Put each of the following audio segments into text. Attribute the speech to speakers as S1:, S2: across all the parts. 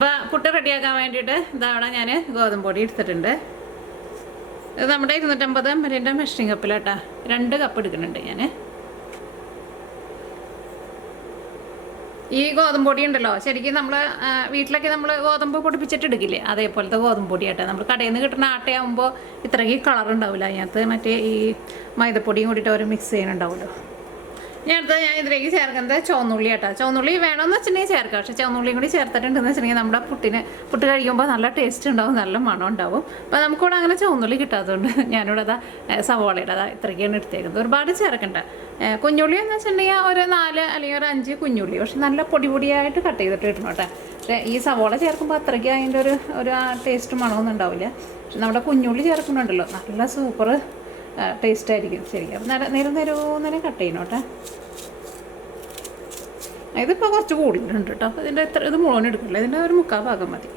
S1: അപ്പോൾ പുട്ട് റെഡിയാക്കാൻ വേണ്ടിയിട്ട് ഇതവിടെ ഞാൻ ഗോതമ്പ് പൊടി എടുത്തിട്ടുണ്ട്. ഇത് നമ്മുടെ ഇരുന്നൂറ്റമ്പത് എമ്മലിന്റെ മെഷറിംഗ് കപ്പിലാട്ടാ രണ്ട് കപ്പ് എടുക്കുന്നുണ്ട് ഞാൻ ഈ ഗോതമ്പ് പൊടി ഉണ്ടല്ലോ ശരിക്കും നമ്മൾ വീട്ടിലൊക്കെ നമ്മൾ ഗോതമ്പ് പൊടിപ്പിച്ചിട്ട് എടുക്കില്ലേ? അതേപോലത്തെ ഗോതമ്പ് പൊടിയാട്ടെ. നമ്മൾ കടയിൽ നിന്ന് കിട്ടുന്ന ആട്ടയാകുമ്പോൾ ഇത്രയ്ക്ക് കളർ ഉണ്ടാവില്ല അതിനകത്ത് മറ്റേ ഈ മൈദപ്പൊടിയും കൂടിയിട്ട് അവർ മിക്സ് ചെയ്യുന്നുണ്ടാവുമല്ലോ ഞാൻ അടുത്ത ഞാൻ ഇതിലേക്ക് ചേർക്കുന്നത് ചുവന്നുള്ളി കേട്ടോ ചുവന്നുള്ളി വേണമെന്ന് വെച്ചിട്ടുണ്ടെങ്കിൽ ചേർക്കാം. പക്ഷേ ചുവന്നുള്ളിയും കൂടി ചേർത്തിട്ടുണ്ടെന്ന് വെച്ചിട്ടുണ്ടെങ്കിൽ നമ്മുടെ പുട്ടിന് പുട്ട് കഴിക്കുമ്പോൾ നല്ല ടേസ്റ്റ് ഉണ്ടാവും നല്ല മണം ഉണ്ടാവും. അപ്പോൾ നമുക്കിവിടെ അങ്ങനെ ചുവന്നുള്ളി കിട്ടാത്തതുകൊണ്ട് ഞാനിവിടെ അതാ സവോളയുടെ അതാ ഇത്രയ്ക്കാണ് എടുത്തേക്കുന്നത്. ഒരുപാട് ചേർക്കണ്ട. കുഞ്ഞുള്ളി എന്ന് വെച്ചിട്ടുണ്ടെങ്കിൽ ഒരു നാല് അല്ലെങ്കിൽ ഒരു അഞ്ച് കുഞ്ഞുള്ളി. പക്ഷെ നല്ല പൊടി പൊടിയായിട്ട് കട്ട് ചെയ്തിട്ട് ഇടണം കേട്ടോ. ഈ സവോള ചേർക്കുമ്പോൾ അത്രയ്ക്ക് അതിന്റെ ഒരു ഒരു ടേസ്റ്റ് മണമൊന്നും ഉണ്ടാവില്ല. പക്ഷെ നമ്മുടെ കുഞ്ഞുള്ളി ചേർക്കുന്നുണ്ടല്ലോ. നല്ല സൂപ്പർ ടേസ്റ്റ് ആയിരിക്കും. ശരിക്കും. അപ്പം നേരം നേരം നേരം കട്ട് ചെയ്യണം കേട്ടോ. ഇതിപ്പോൾ കുറച്ച് കൂടുതലുണ്ട് കേട്ടോ. ഇതിന്റെ ഇത്ര ഇത് മുളകൻ എടുക്കില്ല ഇതിന്റെ ഒരു മുക്കാൽ ഭാഗം മതി.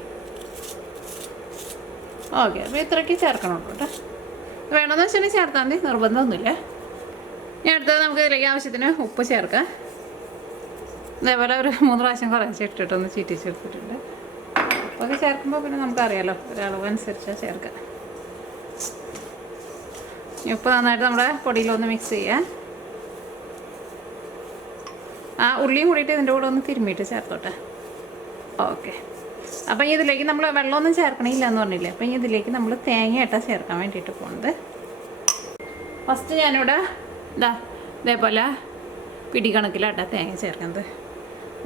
S1: ഓക്കെ. അപ്പോൾ ഇത്രയ്ക്ക് ചേർക്കണുള്ളൂ കേട്ടോ. വേണമെന്ന് വെച്ചിട്ടുണ്ടെങ്കിൽ ചേർത്താൽ മതി. നിർബന്ധമൊന്നുമില്ല. ഞാൻ അടുത്തത് നമുക്ക് ഇതിലേക്ക് ആവശ്യത്തിന് ഉപ്പ് ചേർക്കാം. ഇതേപോലെ ഒരു മൂന്ന് പ്രാവശ്യം കുറച്ച് ഇട്ടിട്ടൊന്ന് ചീറ്റി ചേർത്തിട്ടുണ്ട് ഉപ്പൊക്കെ ചേർക്കുമ്പോൾ പിന്നെ നമുക്കറിയാലോ ഒരളവ് ചേർക്കാം. ഉപ്പ് നന്നായിട്ട് നമ്മുടെ പൊടിയിലൊന്ന് മിക്സ് ചെയ്യാം. ആ ഉള്ളിയും കൂടിയിട്ട് ഇതിന്റെ കൂടെ ഒന്ന് തിരുമ്മിയിട്ട് ചേർത്തോട്ടെ. ഓക്കെ അപ്പം ഇതിലേക്ക് നമ്മൾ വെള്ളമൊന്നും ചേർക്കണില്ല എന്ന് പറഞ്ഞില്ലേ? അപ്പം ഇതിലേക്ക് നമ്മൾ തേങ്ങയായിട്ടാണ് ചേർക്കാൻ വേണ്ടിയിട്ട് പോകുന്നത് ഫസ്റ്റ് ഞാനിവിടെ ഇതാ ഇതേപോലെ പിടി കണക്കിലാട്ടാ തേങ്ങ ചേർക്കുന്നത്.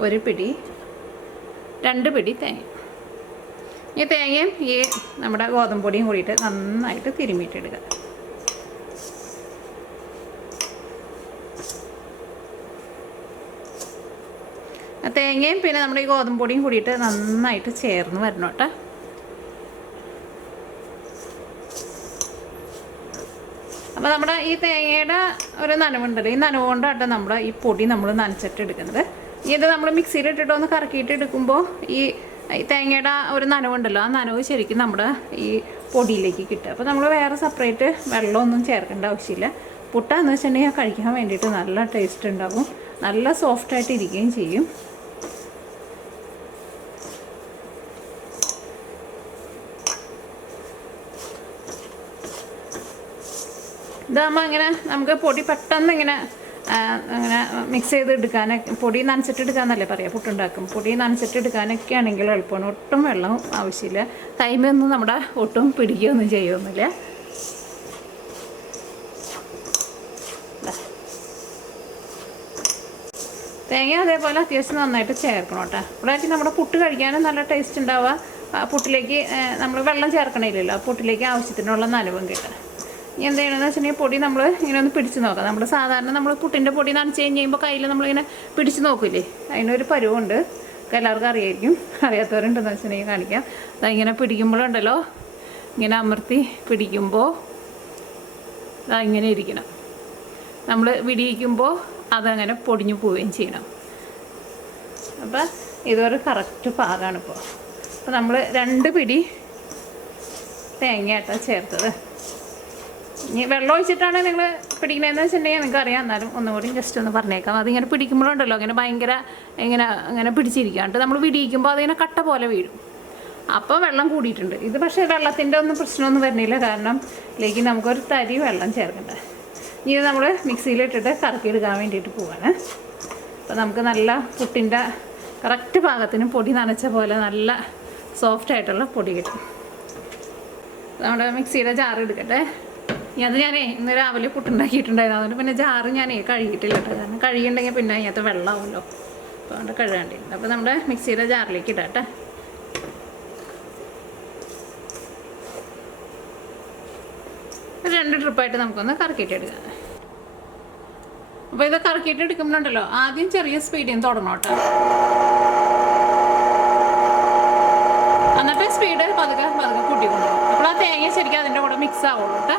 S1: ഒരു പിടി രണ്ട് പിടി തേങ്ങ. ഈ തേങ്ങയും ഈ നമ്മുടെ ഗോതമ്പൊടിയും കൂടിയിട്ട് നന്നായിട്ട് തിരുമ്മിയിട്ടെടുക്കുക തേങ്ങയും പിന്നെ നമ്മുടെ ഈ ഗോതമ്പ് പൊടിയും കൂടിയിട്ട് നന്നായിട്ട് ചേർന്ന് വരണം കേട്ടോ. അപ്പോൾ നമ്മുടെ ഈ തേങ്ങയുടെ ഒരു നനവുണ്ടല്ലോ ഈ നനവ് കൊണ്ടാട്ടോ നമ്മുടെ ഈ പൊടി നമ്മൾ നനച്ചിട്ട് എടുക്കുന്നത്. ഇത് നമ്മൾ മിക്സിയിൽ ഇട്ടിട്ട് ഒന്ന് കറക്കിയിട്ട് എടുക്കുമ്പോൾ ഈ തേങ്ങയുടെ ഒരു നനവുണ്ടല്ലോ ആ നനവ് ശരിക്കും നമ്മുടെ ഈ പൊടിയിലേക്ക് കിട്ടുക അപ്പോൾ നമ്മൾ വേറെ സെപ്പറേറ്റ് വെള്ളമൊന്നും ചേർക്കേണ്ട ആവശ്യമില്ല. പുട്ടാന്ന് വെച്ചിട്ടുണ്ടെങ്കിൽ കഴിക്കാൻ വേണ്ടിയിട്ട് നല്ല ടേസ്റ്റ് ഉണ്ടാകും നല്ല സോഫ്റ്റായിട്ട് ഇരിക്കുകയും ചെയ്യും. ഇതാകുമ്പോൾ അങ്ങനെ നമുക്ക് പൊടി പെട്ടെന്ന് ഇങ്ങനെ അങ്ങനെ മിക്സ് ചെയ്ത് എടുക്കാനൊക്കെ പൊടി നനച്ചിട്ട് എടുക്കാന്നല്ലേ പറയാം പുട്ടുണ്ടാക്കും. പൊടി നനച്ചിട്ട് എടുക്കാനൊക്കെ ആണെങ്കിൽ എളുപ്പമാണ് ഒട്ടും വെള്ളം ആവശ്യമില്ല. തൈമൊന്നും നമ്മുടെ ഒട്ടും പിടിക്കുകയൊന്നും ചെയ്യുമൊന്നുമില്ല. തേങ്ങ അതേപോലെ അത്യാവശ്യം നന്നായിട്ട് ചേർക്കണം കേട്ടോ. ഇവിടെയാക്കി നമ്മുടെ പുട്ട് കഴിക്കാനും നല്ല ടേസ്റ്റ് ഉണ്ടാവുക. പുട്ടിലേക്ക് നമ്മൾ വെള്ളം ചേർക്കണില്ലല്ലോ. പുട്ടിലേക്ക് ആവശ്യത്തിനുള്ള നനവും കിട്ടുക ഇനി എന്ത് ചെയ്യണമെന്ന് വെച്ചിട്ടുണ്ടെങ്കിൽ പൊടി നമ്മൾ ഇങ്ങനെ ഒന്ന് പിടിച്ച് നോക്കാം. നമ്മൾ സാധാരണ നമ്മൾ പുട്ടിന്റെ പൊടി നനച്ച് കഴിഞ്ഞ് കഴിയുമ്പോൾ കയ്യിൽ നമ്മളിങ്ങനെ പിടിച്ച് നോക്കില്ലേ അതിനൊരു പരുവുണ്ട്. എല്ലാവർക്കും അറിയായിരിക്കും. അറിയാത്തവരുണ്ടെന്ന് വെച്ചിട്ടുണ്ടെങ്കിൽ കാണിക്കാം. അതാ ഇങ്ങനെ പിടിക്കുമ്പോഴുണ്ടല്ലോ. ഇങ്ങനെ അമർത്തി പിടിക്കുമ്പോൾ ഇങ്ങനെ ഇരിക്കണം. നമ്മൾ വിടിയിക്കുമ്പോൾ അതങ്ങനെ പൊടിഞ്ഞു പോവുകയും ചെയ്യണം. അപ്പം ഇതൊരു കറക്റ്റ് പാകമാണ് ഇപ്പോൾ അപ്പോൾ നമ്മൾ രണ്ട് പിടി തേങ്ങയാട്ടാണ് ചേർത്തത്. ഇനി വെള്ളം ഒഴിച്ചിട്ടാണ് നിങ്ങൾ പിടിക്കണതെന്ന് വെച്ചിട്ടുണ്ടെങ്കിൽ നിങ്ങൾക്ക് അറിയാം. എന്നാലും ഒന്നുകൂടി ജസ്റ്റ് ഒന്ന് പറഞ്ഞേക്കാം. അതിങ്ങനെ പിടിക്കുമ്പോഴുണ്ടല്ലോ അങ്ങനെ ഭയങ്കര ഇങ്ങനെ അങ്ങനെ പിടിച്ചിരിക്കാണ്ട് നമ്മൾ വിടിയിക്കുമ്പോൾ അതിങ്ങനെ കട്ട പോലെ വീഴും. അപ്പോൾ വെള്ളം കൂടിയിട്ടുണ്ട്. ഇത് പക്ഷേ വെള്ളത്തിന്റെ ഒന്നും പ്രശ്നമൊന്നും വരുന്നില്ല. കാരണം ഇതിലേക്ക് നമുക്കൊരു തരി വെള്ളം ചേർക്കണ്ട. ഇത് നമ്മൾ മിക്സിയിലിട്ടിട്ട് കറക്കിയെടുക്കാൻ വേണ്ടിയിട്ട് പോവാണ്. അപ്പോൾ നമുക്ക് നല്ല പുട്ടിന്റെ കറക്റ്റ് ഭാഗത്തിന് പൊടി നനച്ച പോലെ നല്ല സോഫ്റ്റ് ആയിട്ടുള്ള പൊടി കിട്ടും. നമ്മുടെ മിക്സിയുടെ ജാർ എടുക്കട്ടെ. അത് ഞാനേ ഇന്ന് രാവിലെ പുട്ടുണ്ടാക്കിയിട്ടുണ്ടായിരുന്നു. അതുകൊണ്ട് പിന്നെ ജാറ് ഞാനേ കഴുകിയിട്ടില്ല കേട്ടോ. കാരണം കഴുകിയിട്ടുണ്ടെങ്കിൽ പിന്നെ അതിനകത്ത് വെള്ളമാവുമല്ലോ. അപ്പോൾ അതുകൊണ്ട് കഴുകാണ്ടിരുന്നു. അപ്പോൾ നമ്മുടെ മിക്സിയുടെ ജാറിലേക്ക് ഇടാം കേട്ടോ. രണ്ട് ട്രിപ്പായിട്ട് നമുക്കൊന്ന് കറക്കിയിട്ട് എടുക്കാം. അപ്പോൾ ഇത് കറക്കിയിട്ട് എടുക്കുമ്പോഴുണ്ടല്ലോ ആദ്യം ചെറിയ സ്പീഡിൽ തുടങ്ങണം കേട്ടോ. എന്നിട്ട് സ്പീഡ് പതുക്കെ പതുക്കെ കൂട്ടിക്കൊണ്ടു അപ്പോൾ ആ തേങ്ങ ശരിക്കും അതിന്റെ കൂടെ മിക്സ് ആവുള്ളൂ കേട്ടോ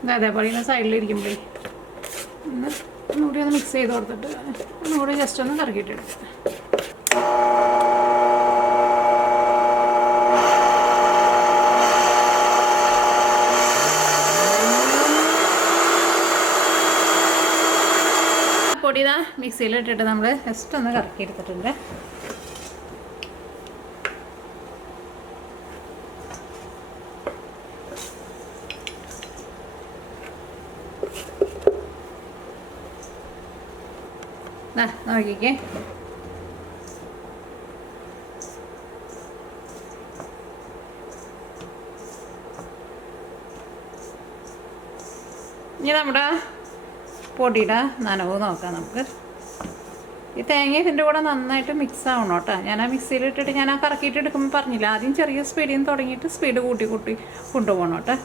S1: ഇത് അതേപോലെ ഇങ്ങനെ സൈഡിൽ ഇരിക്കുമ്പോഴേ ഒന്ന് ഒന്നുകൂടി ഒന്ന് മിക്സ് ചെയ്ത് കൊടുത്തിട്ട് ഒന്നുകൂടി ജസ്റ്റ് ഒന്ന് കറക്കിയിട്ട് എടുക്കാം പൊടി ഇതാ മിക്സിയിലിട്ടിട്ട് നമ്മൾ ജസ്റ്റ് ഒന്ന് കറക്കി എടുത്തിട്ടുണ്ട് ദാ, നോക്കിക്കേ. ഇനി നമ്മുടെ പൊടിയുടെ നനവ് നോക്കാം നമുക്ക്. ഈ തേങ്ങ ഇതിന്റെ കൂടെ നന്നായിട്ട് മിക്സ് ആവണം കേട്ടോ. ഞാൻ ആ മിക്സിയിൽ ഇട്ടിട്ട് ഞാൻ ആ കറക്കിയിട്ട് എടുക്കുമ്പോൾ പറഞ്ഞില്ല ആദ്യം ചെറിയ സ്പീഡിൽ നിന്ന് തുടങ്ങിയിട്ട് സ്പീഡ് കൂട്ടി കൂട്ടി കൊണ്ടുപോകണം കേട്ടോ.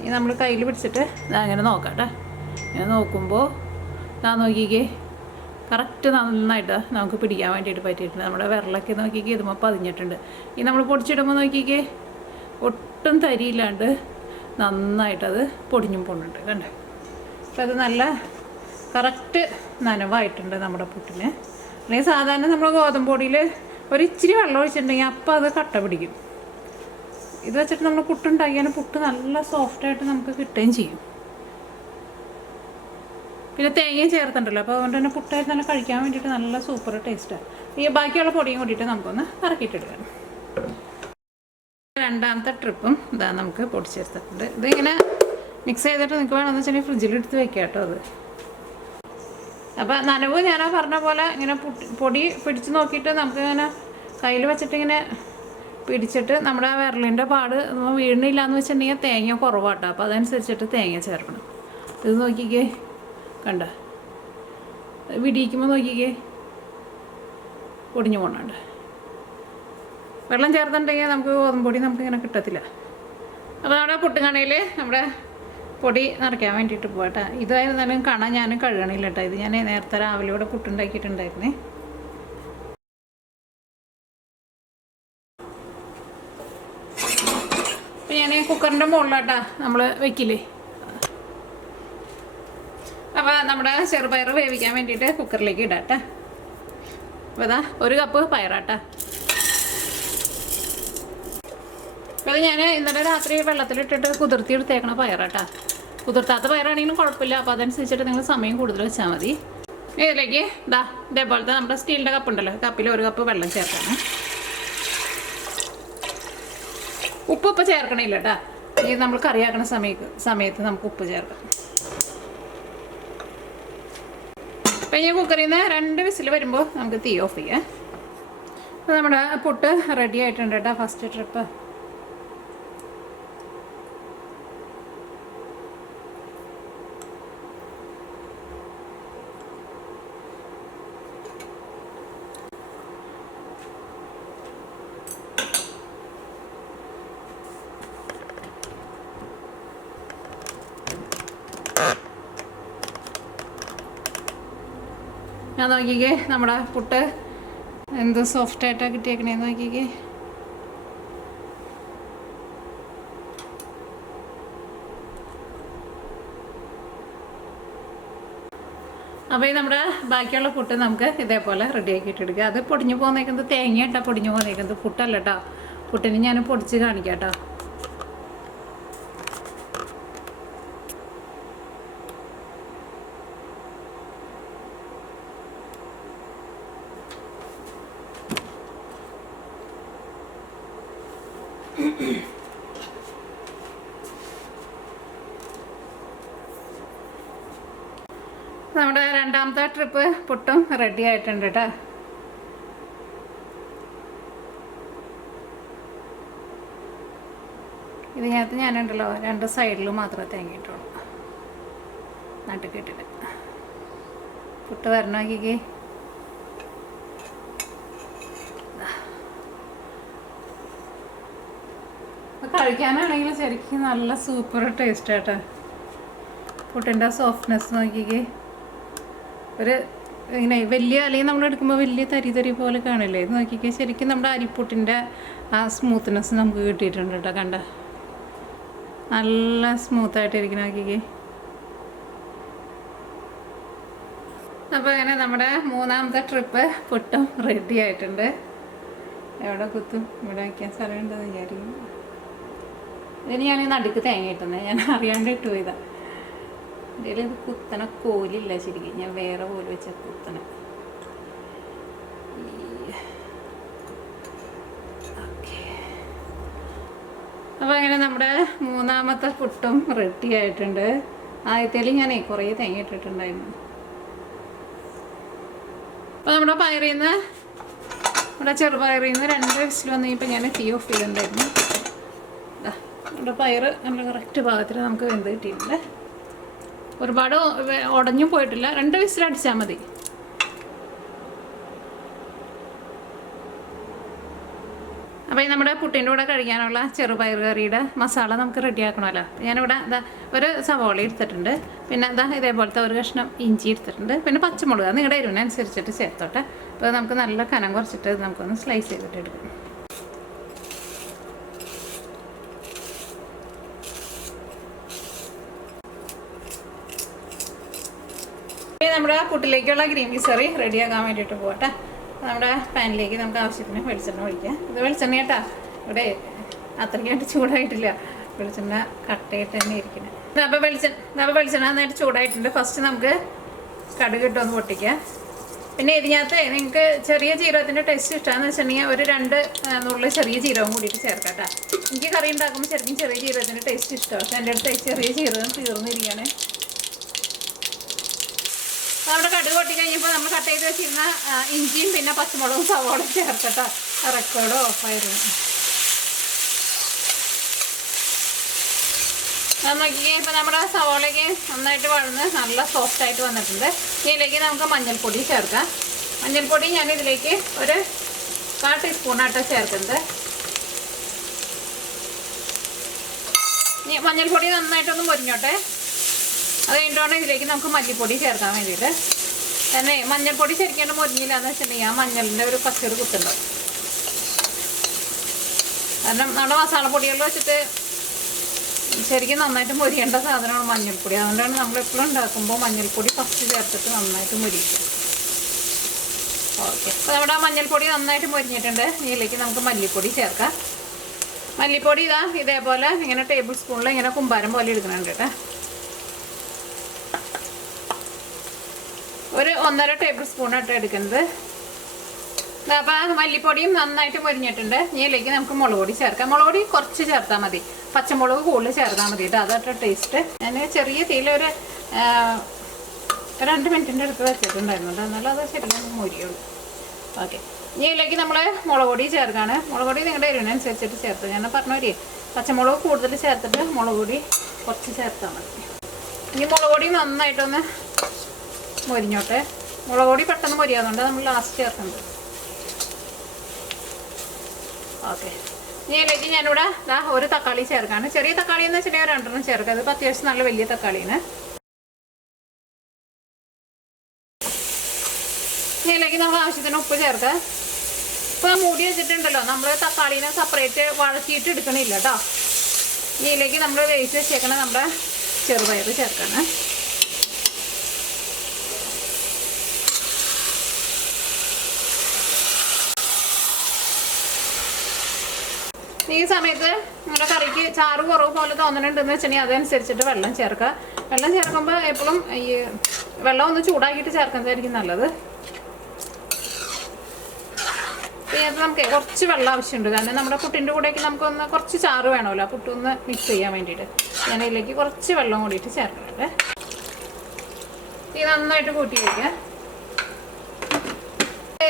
S1: ഇനി നമ്മൾ കയ്യിൽ പിടിച്ചിട്ട് അങ്ങനെ നോക്കാം കേട്ടോ. ഇങ്ങനെ നോക്കുമ്പോൾ ഞാൻ നോക്കിക്കേ. കറക്റ്റ് നന്നായിട്ട് നമുക്ക് പിടിക്കാൻ വേണ്ടിയിട്ട് പറ്റിയിട്ടുണ്ട്. നമ്മുടെ വിരലൊക്കെ നോക്കിക്കേ ഇതുമ്പോൾ പതിഞ്ഞിട്ടുണ്ട്. ഈ നമ്മൾ പൊടിച്ചിടുമ്പോൾ നോക്കിക്കേ ഒട്ടും തരിയില്ലാണ്ട് നന്നായിട്ടത് പൊടിഞ്ഞും പോകുന്നുണ്ട് കണ്ടേ? അപ്പോൾ അത് നല്ല കറക്റ്റ് നനവായിട്ടുണ്ട് നമ്മുടെ പുട്ടിന്. അല്ലെങ്കിൽ സാധാരണ നമ്മൾ ഗോതമ്പ് പൊടിയിൽ ഒരിച്ചിരി വെള്ളം ഒഴിച്ചിട്ടുണ്ടെങ്കിൽ അപ്പോൾ അത് കട്ട പിടിക്കും. ഇത് വെച്ചിട്ട് നമ്മൾ പുട്ടുണ്ടാക്കിയാൽ പുട്ട് നല്ല സോഫ്റ്റായിട്ട് നമുക്ക് കിട്ടുകയും ചെയ്യും. പിന്നെ തേങ്ങയും ചേർത്തിട്ടുണ്ടല്ലോ. അപ്പോൾ അതുകൊണ്ട് തന്നെ പുട്ടായി തന്നെ കഴിക്കാൻ വേണ്ടിയിട്ട് നല്ല സൂപ്പർ ടേസ്റ്റാണ് ഈ ബാക്കിയുള്ള പൊടിയും കൂട്ടിയിട്ട് നമുക്കൊന്ന് ഇറക്കിയിട്ടെടുക്കാം. രണ്ടാമത്തെ ട്രിപ്പും ഇതാ നമുക്ക് പൊടിച്ചെടുത്തിട്ടുണ്ട് ഇതിങ്ങനെ മിക്സ് ചെയ്തിട്ട് നിങ്ങൾക്ക് വേണമെന്ന് വെച്ചിട്ടുണ്ടെങ്കിൽ ഫ്രിഡ്ജിലെടുത്ത് വെക്കാം കേട്ടോ അത്. അപ്പോൾ നനവ് ഞാൻ പറഞ്ഞ പോലെ ഇങ്ങനെ പൊടി പിടിച്ച് നോക്കിയിട്ട് നമുക്ക് ഇങ്ങനെ കയ്യിൽ വെച്ചിട്ട് ഇങ്ങനെ പിടിച്ചിട്ട് നമ്മുടെ വിരലിന്റെ പാട് വീണില്ല എന്ന് വെച്ചിട്ടുണ്ടെങ്കിൽ തേങ്ങ കുറവാട്ടോ. അപ്പോൾ അതനുസരിച്ചിട്ട് തേങ്ങ ചേർക്കണം. ഇത് നോക്കിക്കേ. കണ്ട. വിടിയിക്കുമ്പോൾ നോക്കിക്കേ. പൊടിഞ്ഞു പോകണുണ്ട് വെള്ളം ചേർത്തിട്ടുണ്ടെങ്കിൽ നമുക്ക് ഗോതമ്പൊടി നമുക്ക് ഇങ്ങനെ കിട്ടത്തില്ല. അപ്പോൾ നമ്മുടെ പുട്ടുകണയിൽ നമ്മുടെ പൊടി നിറയ്ക്കാൻ വേണ്ടിയിട്ട് പോകട്ടെ ഇതായിരുന്നാലും കണ ഞാൻ കഴുകണില്ല കേട്ടോ. ഇത് ഞാൻ നേരത്തെ രാവിലെ ഇവിടെ പുട്ടുണ്ടാക്കിയിട്ടുണ്ടായിരുന്നേ. അപ്പം ഞാൻ കുക്കറിന്റെ മുകളിലാട്ടാ നമ്മൾ വെക്കില്ലേ? അപ്പോൾ നമ്മുടെ ചെറുപയർ വേവിക്കാൻ വേണ്ടിയിട്ട് കുക്കറിലേക്ക് ഇടാട്ടെ. അപ്പോൾ ഇതാ ഒരു കപ്പ് പയറാട്ടാ. അത് ഞാൻ ഇന്നലെ രാത്രി വെള്ളത്തിലിട്ടിട്ട് കുതിർത്തി എടുത്തേക്കണ പയറാട്ടാ. കുതിർത്താത്ത പയറാണെങ്കിലും കുഴപ്പമില്ല. അപ്പോൾ അതനുസരിച്ചിട്ട് നിങ്ങൾ സമയം കൂടുതൽ വെച്ചാൽ മതി. ഇതിലേക്ക് ഇതാ ഇതേപോലത്തെ നമ്മുടെ സ്റ്റീലിന്റെ കപ്പ് ഉണ്ടല്ലോ കപ്പിൽ ഒരു കപ്പ് വെള്ളം ചേർക്കണം. ഉപ്പ് ഇപ്പം ചേർക്കണില്ല കേട്ടാ ഈ നമ്മൾ കറിയാക്കണ സമയത്ത് സമയത്ത് നമുക്ക് ഉപ്പ് ചേർക്കാം. അപ്പം കുക്കറിൽ നിന്ന് രണ്ട് വിസിൽ വരുമ്പോൾ നമുക്ക് തീ ഓഫ് ചെയ്യാം. അപ്പോൾ നമ്മുടെ പുട്ട് റെഡി ആയിട്ടുണ്ട് കേട്ടോ ഫസ്റ്റ് ട്രിപ്പ് ഞാൻ നോക്കിക്കേ നമ്മുടെ പുട്ട് എന്ത് സോഫ്റ്റ് ആയിട്ടാണ് കിട്ടിയേക്കണേന്ന് നോക്കിക്കേ. അപ്പോൾ ഈ നമ്മുടെ ബാക്കിയുള്ള പുട്ട് നമുക്ക് ഇതേപോലെ റെഡി ആക്കിയിട്ട് എടുക്കുക അത് പൊടിഞ്ഞു പോകുന്നേക്കുന്നത് തേങ്ങ ഇട്ടാ പൊടിഞ്ഞു പോകുന്നേക്കുന്നത് പുട്ടല്ല കേട്ടോ പുട്ടിന് ഞാൻ പൊടിച്ച് കാണിക്കാം കേട്ടോ നമ്മുടെ രണ്ടാമത്തെ ട്രിപ്പ് പുട്ടും റെഡി ആയിട്ടുണ്ട് കേട്ടോ ഇതിനകത്ത് ഞാനുണ്ടല്ലോ രണ്ട് സൈഡിലും മാത്രമേ തേങ്ങിയിട്ടുള്ളൂ. ഇട്ടുള്ളൂ നട്ടുക്ക് ഇട്ടിട്ട് പുട്ട് വരണോക്കിക്ക് കഴിക്കാനാണെങ്കിൽ ശരിക്കും നല്ല സൂപ്പർ ടേസ്റ്റ് ആട്ടോ പുട്ടിന്റെ സോഫ്റ്റ്നെസ് നോക്കിക്കേ. ഒരു ഇങ്ങനെ വലിയ അല്ലെങ്കിൽ നമ്മൾ എടുക്കുമ്പോൾ വലിയ തരി തരി പോലെ കാണില്ലേ? ഇത് നോക്കിക്കേ ശരിക്കും നമ്മുടെ അരിപ്പൊട്ടിന്റെ ആ സ്മൂത്ത്നെസ് നമുക്ക് കിട്ടിയിട്ടുണ്ട് കേട്ടോ കണ്ട? നല്ല സ്മൂത്തായിട്ട് ഇരിക്കുന്ന നോക്കിക്കേ. അപ്പോൾ അങ്ങനെ നമ്മുടെ മൂന്നാമത്തെ ട്രിപ്പ് പുട്ടും റെഡി ആയിട്ടുണ്ട്. എവിടെ കുത്തും? ഇവിടെ വയ്ക്കാൻ സ്ഥലമുണ്ടെന്ന് വിചാരിക്കും ഇനി ഞാൻ നടുക്ക് തേങ്ങ ഇട്ടുന്നത് ഞാൻ അറിയാണ്ട് ഇട്ടു പോയതാണ് ഇതിൽ കുത്തണ കോലില്ല ശരിക്കും. ഞാൻ വേറെ കോൽ വെച്ച കുത്തണ അപ്പോൾ അങ്ങനെ നമ്മുടെ മൂന്നാമത്തെ പുട്ടും റെഡി ആയിട്ടുണ്ട്. ആദ്യത്തേൽ ഞാനേ കുറേ തേങ്ങ ഇട്ടിട്ടുണ്ടായിരുന്നു. അപ്പോൾ നമ്മുടെ പയറിൽ നിന്ന് നമ്മുടെ ചെറുപയറിൽ നിന്ന് രണ്ട് വിസിൽ വന്നു കഴിഞ്ഞപ്പോൾ ഞാൻ തീ ഓഫ് ചെയ്തിട്ടുണ്ടായിരുന്നു. നമ്മുടെ പയറ് നമ്മുടെ കറക്റ്റ് ഭാഗത്തിൽ നമുക്ക് വെന്ത് കിട്ടിയിട്ടുണ്ട്. ഒരുപാട് ഉടഞ്ഞും പോയിട്ടില്ല. രണ്ട് വിസിലടിച്ചാൽ മതി. അപ്പോൾ ഈ നമ്മുടെ പുട്ടിന്റെ കൂടെ കഴിക്കാനുള്ള ചെറുപയർ കറിയുടെ മസാല നമുക്ക് റെഡിയാക്കണമല്ലോ ഞാനിവിടെ ഇതാ ഒരു സവോള എടുത്തിട്ടുണ്ട്. പിന്നെ ഇതാ ഇതേപോലത്തെ ഒരു കഷ്ണം ഇഞ്ചി എടുത്തിട്ടുണ്ട്. പിന്നെ പച്ചമുളക്. നിങ്ങളുടെ എരിവിനനുസരിച്ചിട്ട് ചേർത്തോട്ടെ. അപ്പോൾ നമുക്ക് നല്ല കനം കുറച്ചിട്ട് നമുക്കൊന്ന് സ്ലൈസ് ചെയ്തിട്ട് എടുക്കാം ഇനി നമ്മുടെ പുട്ടിലേക്കുള്ള ഗ്രീൻ പീസ് കറി റെഡിയാക്കാൻ വേണ്ടിയിട്ട് പോകട്ടെ നമ്മുടെ പാനിലേക്ക് നമുക്ക് ആവശ്യത്തിന് വെളിച്ചെണ്ണ ഒഴിക്കാം. ഇത് വെളിച്ചെണ്ണ കേട്ടാ? ഇവിടെ അത്രയ്ക്കായിട്ട് ചൂടായിട്ടില്ല. വെളിച്ചെണ്ണ കട്ടയിട്ട് തന്നെ ഇരിക്കുന്നത് അപ്പോൾ വെളിച്ചെണ്ണ അപ്പോൾ വെളിച്ചെണ്ണ നന്നായിട്ട് ചൂടായിട്ടുണ്ട്. ഫസ്റ്റ് നമുക്ക് കടുക് ഇട്ടൊന്ന് പൊട്ടിക്കാം. പിന്നെ ഇതിനകത്ത് നിങ്ങൾക്ക് ചെറിയ ജീരകത്തിന്റെ ടേസ്റ്റ് ഇഷ്ടമാണെന്ന് വെച്ചിട്ടുണ്ടെങ്കിൽ ഒരു രണ്ട് നുള്ളിൽ ചെറിയ ജീരകം കൂടിയിട്ട് ചേർക്കാം എനിക്ക് കറി ഉണ്ടാക്കുമ്പോൾ ശരിക്കും ചെറിയ ജീരകത്തിന്റെ ടേസ്റ്റ് ഇഷ്ടമാണ് പക്ഷേ എന്റെ അടുത്ത് ചെറിയ ജീരകം തീർന്നിരിക്കുകയാണ്. നമ്മുടെ കടുക് പൊട്ടി കഴിഞ്ഞപ്പോൾ നമ്മൾ കട്ട് ചെയ്ത് വെച്ചിരുന്ന ഇഞ്ചിയും പിന്നെ പച്ചമുളകും സവോളും ചേർക്കട്ടോ റെക്കോർഡ് ഓഫായിരുന്നു നോക്കിക്കേ ഇപ്പം നമ്മുടെ സവോളയ്ക്ക് നന്നായിട്ട് വഴന്ന് നല്ല സോഫ്റ്റ് ആയിട്ട് വന്നിട്ടുണ്ട്. ഇതിലേക്ക് നമുക്ക് മഞ്ഞൾപ്പൊടി ചേർക്കാം. മഞ്ഞൾപ്പൊടി ഞാൻ ഇതിലേക്ക് ഒരു കാൽ ടീസ്പൂണായിട്ട് ചേർക്കുന്നത്. മഞ്ഞൾപ്പൊടി നന്നായിട്ടൊന്ന് പൊരിഞ്ഞോട്ടെ അത് കഴിഞ്ഞിട്ടാണ് ഇതിലേക്ക് നമുക്ക് മല്ലിപ്പൊടി ചേർക്കാൻ വേണ്ടിയിട്ട്. തന്നെ മഞ്ഞൾപ്പൊടി ശരിക്കും മുരിഞ്ഞില്ല എന്ന് വെച്ചിട്ടുണ്ടെങ്കിൽ ആ മഞ്ഞളിന്റെ ഒരു പച്ചറ് കുത്തുണ്ട് കാരണം നമ്മുടെ മസാലപ്പൊടികളിൽ വെച്ചിട്ട് ശരിക്കും നന്നായിട്ട് മുരിയേണ്ട സാധനമാണ് മഞ്ഞൾപ്പൊടി. അതുകൊണ്ടാണ് നമ്മൾ എപ്പോഴും ഉണ്ടാക്കുമ്പോൾ മഞ്ഞൾപ്പൊടി ഫസ്റ്റ് ചേർത്തിട്ട് നന്നായിട്ട് മുരിക്കും ഓക്കെ അപ്പോൾ നമ്മുടെ മഞ്ഞൾപ്പൊടി നന്നായിട്ട് മുരിഞ്ഞിട്ടുണ്ട്. ഇതിലേക്ക് നമുക്ക് മല്ലിപ്പൊടി ചേർക്കാം. മല്ലിപ്പൊടി ഇതാ ഇതേപോലെ ഇങ്ങനെ ടേബിൾ സ്പൂണിൽ ഇങ്ങനെ കുമ്പാരം പോലെ എടുക്കുന്നുണ്ട് കേട്ടോ. ഒന്നര ടേബിൾ സ്പൂൺ സ്പൂണായിട്ട് എടുക്കുന്നത്. അപ്പോൾ മല്ലിപ്പൊടിയും നന്നായിട്ട് പൊരിഞ്ഞിട്ടുണ്ട് ഇതിലേക്ക് നമുക്ക് മുളക് പൊടി ചേർക്കാം. മുളക് പൊടി കുറച്ച് ചേർത്താൽ മതി. പച്ചമുളക് കൂടുതൽ ചേർത്താൽ മതി കേട്ടോ. അതായിട്ട് ടേസ്റ്റ് ഞാൻ ചെറിയ തീയിലൊരു രണ്ട് മിനിറ്റിന്റെ അടുത്ത് വെച്ചിട്ടുണ്ടായിരുന്നു. കേട്ടോ എന്നാലും അത് ശരിക്കും മുരിയുള്ളൂ. ഓക്കെ. ഇതിലേക്ക് നമ്മൾ മുളക് പൊടി ചേർക്കാണ്. മുളക് പൊടി നിങ്ങളുടെ എരിവിനനുസരിച്ചിട്ട് ചേർത്ത്. ഞാൻ പറഞ്ഞ പച്ചമുളക് കൂടുതൽ ചേർത്തിട്ട് മുളക് പൊടി കുറച്ച് ചേർത്താൽ മതി. ഈ മുളക് പൊടി നന്നായിട്ടൊന്ന് മൊരിഞ്ഞോട്ടെ. മുളക് പൊടി പെട്ടെന്ന് മൊരിയാതുകൊണ്ട് നമ്മൾ ലാസ്റ്റ് ചേർക്കുന്നത് ഓക്കെ ഇനി ഇതിലേക്ക് ഞാനിവിടെ ദാ ഒരു തക്കാളി ചേർക്കാണ്. ചെറിയ തക്കാളി എന്ന് വെച്ചിട്ടുണ്ടെങ്കിൽ രണ്ടെണ്ണം ചേർക്കുക ഇതിപ്പോൾ അത്യാവശ്യം നല്ല വലിയ തക്കാളിയാണ്. ഇതിലേക്ക് നമ്മൾ ആവശ്യത്തിന് ഉപ്പ് ചേർക്കുക ഇപ്പോൾ മൂടി വെച്ചിട്ടുണ്ടല്ലോ. നമ്മൾ തക്കാളീനെ സെപ്പറേറ്റ് വഴറ്റിയിട്ട് എടുക്കണില്ല കേട്ടോ ഇതിലേക്ക് നമ്മൾ വേവിച്ച് വെച്ചേക്കണ നമ്മുടെ ചെറുപയർ ചേർക്കണം. ഈ സമയത്ത് നമ്മുടെ കറിക്ക് ചാറ് കുറവ് പോലെ തോന്നണുണ്ടെന്ന് വെച്ചിട്ടുണ്ടെങ്കിൽ അതനുസരിച്ചിട്ട് വെള്ളം ചേർക്കുക. വെള്ളം ചേർക്കുമ്പോൾ എപ്പോഴും ഈ വെള്ളം ഒന്ന് ചൂടാക്കിയിട്ട് ചേർക്കുന്നതായിരിക്കും നല്ലത്. ഇതിനകത്ത് നമുക്ക് കുറച്ച് വെള്ളം ആവശ്യമുണ്ട്. കാരണം നമ്മുടെ പുട്ടിന്റെ കൂടെയൊക്കെ നമുക്കൊന്ന് കുറച്ച് ചാറ് വേണമല്ലോ. ആ പുട്ടൊന്ന് മിക്സ് ചെയ്യാൻ വേണ്ടിയിട്ട്. ഞാൻ ഇതിലേക്ക് കുറച്ച് വെള്ളം കൂടിയിട്ട് ചേർക്കുന്നുണ്ട്. ഇത് നന്നായിട്ട് കൂട്ടി വയ്ക്കുക.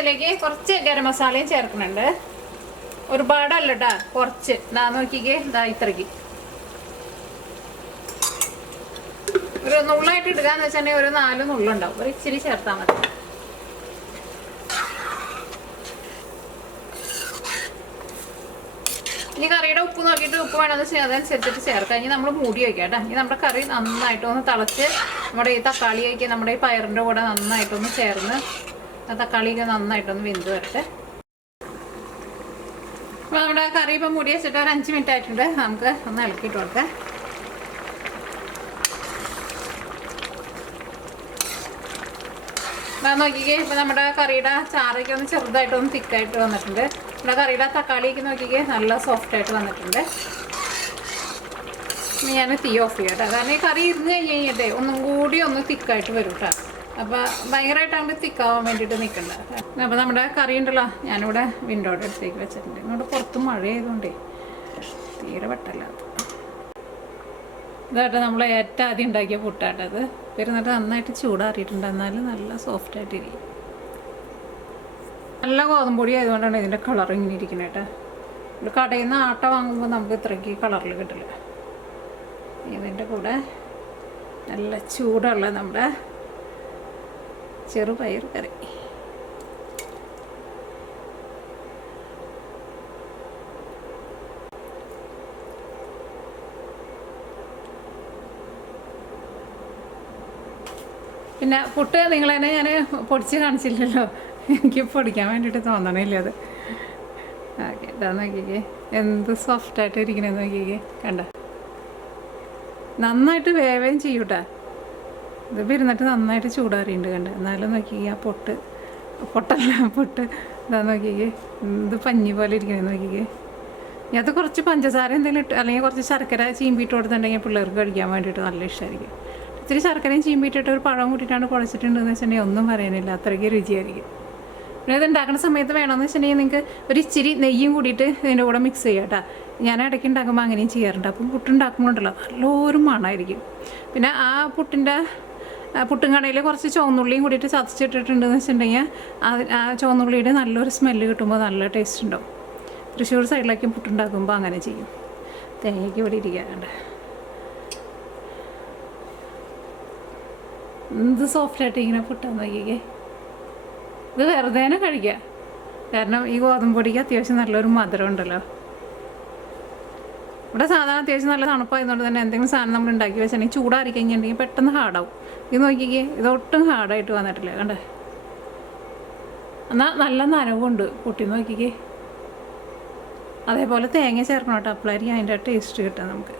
S1: ഇതിലേക്ക് കുറച്ച് ഗരം മസാലയും ചേർക്കുന്നുണ്ട്. ഒരുപാടല്ല കേട്ടാ കുറച്ച്. ഇതാ നോക്കിക്കേ ഇതാ ഇത്രയ്ക്ക്. ഒരു നുള്ളായിട്ട് ഇടുകാന്ന് വെച്ചിട്ടുണ്ടെങ്കിൽ ഒരു നാല് നുള്ളുണ്ടാവും. ഒരു ഇച്ചിരി ചേർത്താൽ മതി. ഇനി കറിയുടെ ഉപ്പ് നോക്കിയിട്ട് ഉപ്പ് വേണമെന്ന് വെച്ചാൽ അതനുസരിച്ചിട്ട് ചേർക്കാം. ഇനി നമ്മൾ മൂടി വയ്ക്കാം കേട്ടോ. ഇനി നമ്മുടെ കറി നന്നായിട്ടൊന്ന് തിളച്ച് നമ്മുടെ ഈ തക്കാളിയൊക്കെ നമ്മുടെ ഈ പയറിന്റെ കൂടെ നന്നായിട്ടൊന്ന് ചേർന്ന് ആ തക്കാളിയൊക്കെ നന്നായിട്ടൊന്ന് വെന്ത് വരട്ടെ. അപ്പോൾ നമ്മുടെ കറി ഇപ്പം മുടി വെച്ചിട്ട് ഒരു അഞ്ച് മിനിറ്റ് ആയിട്ടുണ്ട്. നമുക്ക് ഒന്ന് ഇളക്കിയിട്ട് കൊടുക്കാം. അപ്പം നോക്കിക്കേ ഇപ്പം നമ്മുടെ കറിയുടെ ചാറൊക്കെ ഒന്ന് ചെറുതായിട്ടൊന്ന് തിക്കായിട്ട് വന്നിട്ടുണ്ട്. നമ്മുടെ കറിയുടെ തക്കാളിയൊക്കെ നോക്കിക്കേ നല്ല സോഫ്റ്റ് ആയിട്ട് വന്നിട്ടുണ്ട്. ഞാൻ തീ ഓഫ് ചെയ്യട്ടെ കാരണം ഈ കറി ഇരുന്ന് കഴിഞ്ഞ് കഴിഞ്ഞിട്ടേ ഒന്നും കൂടി ഒന്ന് തിക്കായിട്ട് വരും കേട്ടോ. അപ്പോൾ ഭയങ്കരമായിട്ട് അങ്ങോട്ട് തിക്കാവാൻ വേണ്ടിയിട്ട് നിൽക്കണ്ട അപ്പോൾ നമ്മുടെ കറി ഉണ്ടല്ലോ ഞാനിവിടെ വിൻഡോയുടെ അടുത്തേക്ക് വെച്ചിട്ടുണ്ട്. ഇങ്ങോട്ട് പുറത്ത് മഴ ആയതുകൊണ്ടേ തീരെ വെട്ടല്ല. ഇതായിട്ട് നമ്മൾ ഏറ്റവും ആദ്യം ഉണ്ടാക്കിയ പുട്ടാട്ടത് പെരുന്നിട്ട് നന്നായിട്ട് ചൂടാറിയിട്ടുണ്ട്. എന്നാലും നല്ല സോഫ്റ്റ് ആയിട്ടിരിക്കും. നല്ല ഗോതമ്പൊടി ആയതുകൊണ്ടാണ് ഇതിന്റെ കളർ ഇങ്ങനെ ഇരിക്കുന്നത് കേട്ടോ. ഒരു കടയിൽ നിന്ന് ആട്ട വാങ്ങുമ്പോൾ നമുക്ക് ഇത്രയ്ക്ക് കളറിൽ കിട്ടില്ല. ഇതിന്റെ കൂടെ നല്ല ചൂടുള്ള നമ്മുടെ ചെറുപയർ കറി. പിന്നെ പുട്ട് നിങ്ങൾ തന്നെ ഞാൻ പൊടിച്ച് കാണിച്ചില്ലല്ലോ. എനിക്ക് പൊടിക്കാൻ വേണ്ടിയിട്ട് തോന്നണില്ല അത്. ഓക്കെ ഇതാ നോക്കിക്കേ. എന്ത് സോഫ്റ്റായിട്ട് ഇരിക്കണേന്ന് നോക്കിക്കേ. കണ്ട? നന്നായിട്ട് വേവേം ചെയ്യൂട്ടാ. ഇത് ഇരുന്നിട്ട് നന്നായിട്ട് ചൂടാറിയുണ്ട് കണ്ട്. എന്നാലും നോക്കി ആ പൊട്ട് പൊട്ടല്ല പൊട്ട്. ഇതാ നോക്കിക്കേ. ഇത് പഞ്ഞി പോലെ ഇരിക്കണേ നോക്കിക്കേ. ഇനി അത് കുറച്ച് പഞ്ചസാര എന്തെങ്കിലും ഇട്ട് അല്ലെങ്കിൽ കുറച്ച് ശർക്കര ചീമ്പിട്ട് കൊടുത്തിട്ടുണ്ടെങ്കിൽ പിള്ളേർക്ക് കഴിക്കാൻ വേണ്ടിയിട്ട് നല്ല ഇഷ്ടമായിരിക്കും ഇത്തിരി ശർക്കരയും ചീമ്പിട്ടിട്ട് ഒരു പഴം കൂട്ടിയിട്ടാണ് കുഴച്ചിട്ടുണ്ടെന്ന് വെച്ചിട്ടുണ്ടെങ്കിൽ ഒന്നും പറയാനില്ല അത്രയ്ക്ക് രുചിയായിരിക്കും. പിന്നെ ഇത് ഉണ്ടാക്കുന്ന സമയത്ത് വേണമെന്ന് വെച്ചിട്ടുണ്ടെങ്കിൽ നിങ്ങൾക്ക് ഒരു ഇച്ചിരി നെയ്യും കൂടിയിട്ട് ഇതിന്റെ കൂടെ മിക്സ് ചെയ്യാം കേട്ടോ. ഞാൻ ഇടയ്ക്ക് ഉണ്ടാക്കുമ്പോൾ അങ്ങനെയും ചെയ്യാറുണ്ട്. അപ്പം പുട്ടുണ്ടാക്കുമ്പോഴുണ്ടല്ലോ നല്ലൊരു മണമായിരിക്കും പിന്നെ ആ പുട്ടിന്റെ പുട്ടും കടയിൽ കുറച്ച് ചുവന്നുള്ളിയും കൂടിയിട്ട് ചതച്ചിട്ടിട്ടുണ്ടെന്ന് വെച്ചിട്ടുണ്ടെങ്കിൽ ആ ചുവന്നുള്ളിയുടെ നല്ലൊരു സ്മെല്ല് കിട്ടുമ്പോൾ നല്ല ടേസ്റ്റ് ഉണ്ടാവും. തൃശ്ശൂർ സൈഡിലേക്കും പുട്ടുണ്ടാക്കുമ്പോൾ അങ്ങനെ ചെയ്യും. തേങ്ങയ്ക്ക് ഇവിടെ ഇരിക്കാറുണ്ട് എന്ത് സോഫ്റ്റായിട്ട് ഇങ്ങനെ പുട്ടാൻ നോക്കിക്കേ. ഇത് വെറുതെ കഴിക്കുക കാരണം ഈ ഗോതമ്പ് പൊടിക്ക് അത്യാവശ്യം നല്ലൊരു മധുരം ഉണ്ടല്ലോ. ഇവിടെ സാധാരണ അത്യാവശ്യം നല്ല തണുപ്പായതുകൊണ്ട് തന്നെ എന്തെങ്കിലും സാധനം നമ്മൾ ഉണ്ടാക്കി വെച്ചിട്ടുണ്ടെങ്കിൽ ചൂടാറി കഴിഞ്ഞിട്ടുണ്ടെങ്കിൽ പെട്ടെന്ന് ഹാർഡാവും. ഇത് നോക്കിക്കേ ഇത് ഒട്ടും ഹാർഡായിട്ട് വന്നിട്ടില്ല കണ്ടേ? എന്നാൽ നല്ല നനവുണ്ട് പൊട്ടി നോക്കിക്കേ. അതേപോലെ തേങ്ങ ചേർക്കണം കേട്ടോ അപ്പോഴായിരിക്കും അതിന്റെ ടേസ്റ്റ് കിട്ടുക നമുക്ക്.